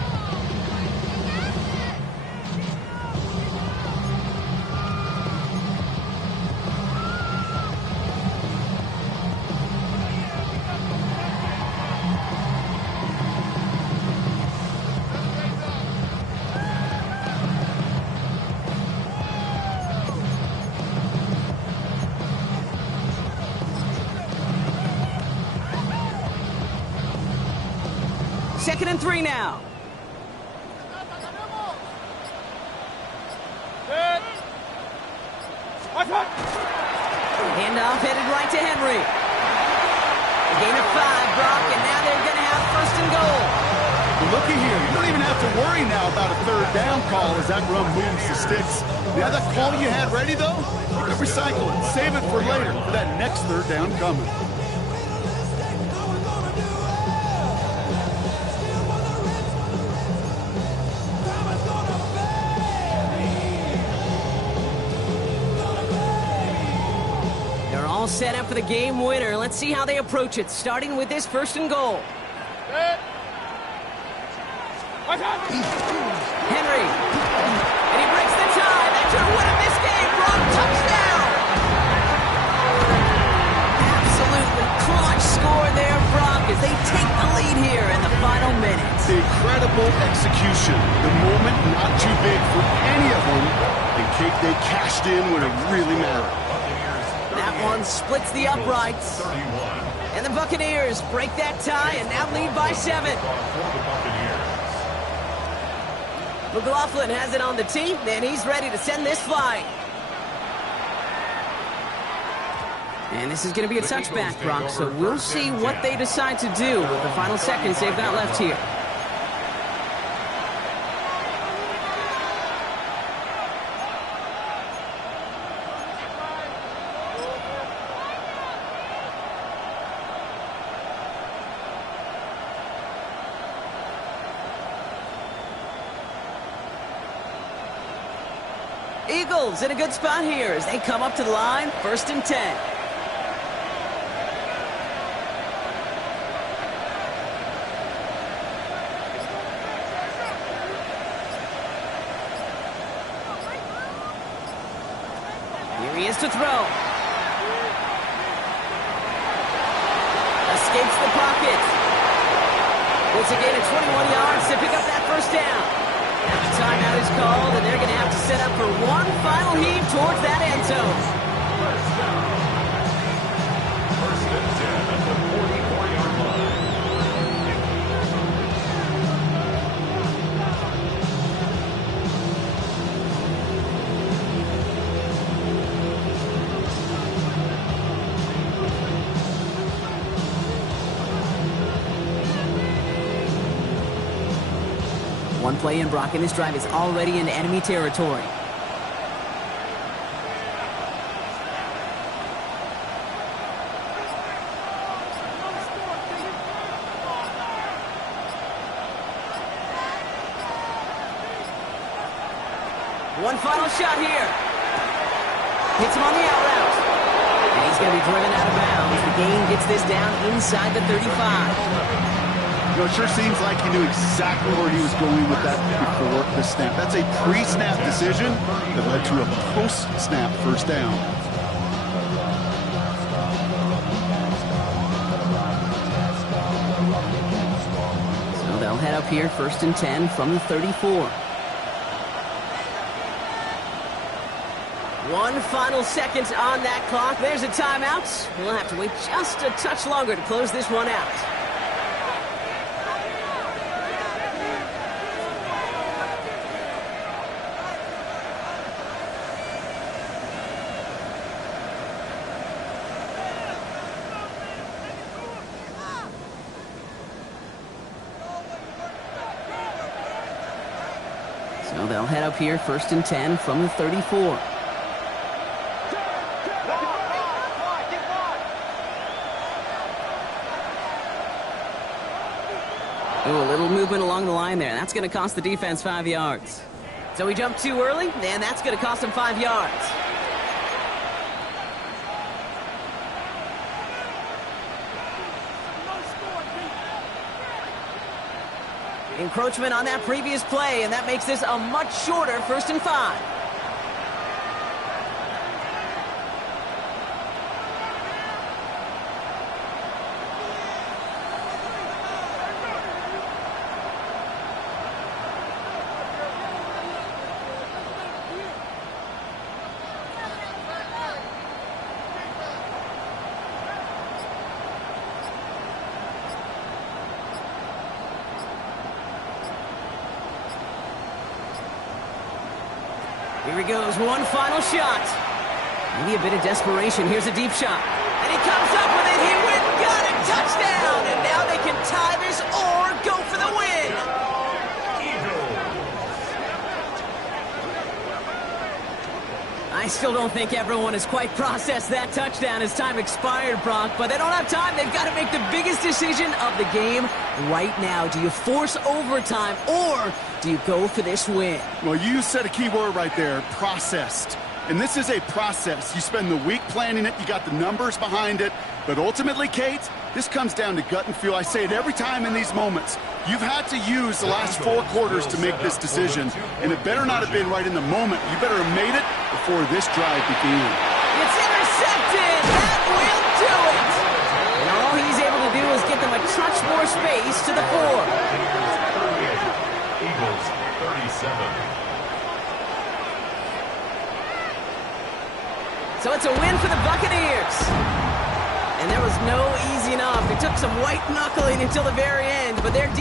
Second and 3 now. Dead! What's that? Handoff headed right to Henry. A gain of 5, Brock, and now they're going to have 1st and goal. Well, looky here. You don't even have to worry now about a 3rd down call as that run moves the sticks. Now that call you had ready, though, you can recycle it. Save it for later for that next 3rd down coming. Set up for the game winner. Let's see how they approach it, starting with this 1st and goal. Henry. And he breaks the tie. That should win him this game. Brock, touchdown. Absolutely clutch score there, Brock, as they take the lead here in the final minutes. The incredible execution. The moment not too big for any of them. And Kate, they cashed in when it really mattered. That one splits the uprights. 31. And the Buccaneers break that tie and now lead by 7. McLaughlin has it on the tee, and he's ready to send this flying. And this is going to be a touchback, Brock, so we'll see what they decide to do with the final seconds they've got left here. Eagles in a good spot here as they come up to the line, 1st and 10. Here he is to throw. Escapes the pocket. Gets a gain of 21 yards to pick up that 1st down. Now the timeout is called, and they're going to have to set up for one final heave towards that end zone. 1st and 10 at the 44-yard line. One play in, Brock, and this drive is already in enemy territory. One final shot here. Hits him on the out route. And he's going to be driven out of bounds. The gain gets this down inside the 35. You know, it sure seems like he knew exactly where he was going with that before the snap. That's a pre-snap decision that led to a post-snap 1st down. So they'll head up here, 1st and 10 from the 34. One final second on that clock. There's a timeout. We'll have to wait just a touch longer to close this one out. So they'll head up here, 1st and 10 from the 34. Ooh, a little movement along the line there. That's going to cost the defense 5 yards. So he jumped too early, and that's going to cost him 5 yards. Encroachment on that previous play, and that makes this a much shorter 1st and 5. Here he goes, one final shot. Maybe a bit of desperation. Here's a deep shot. And he comes up with it. He went, got it, touchdown. And now they can tie this or go for the win. I still don't think everyone has quite processed that touchdown as time expired, Brock, but they don't have time. They've got to make the biggest decision of the game right now. Do you force overtime or do you go for this win? Well, you said a key word right there, processed. And this is a process. You spend the week planning it, you got the numbers behind it, but ultimately, Kate, this comes down to gut and feel. I say it every time in these moments. You've had to use the last 4 quarters to make this decision, and it better not have been right in the moment. You better have made it before this drive began. It's intercepted! That will do it! And all he's able to do is get them a touch more space to the 4. Eagles 37. So it's a win for the Buccaneers. And there was no easing up. It took some white knuckling until the very end, but their defense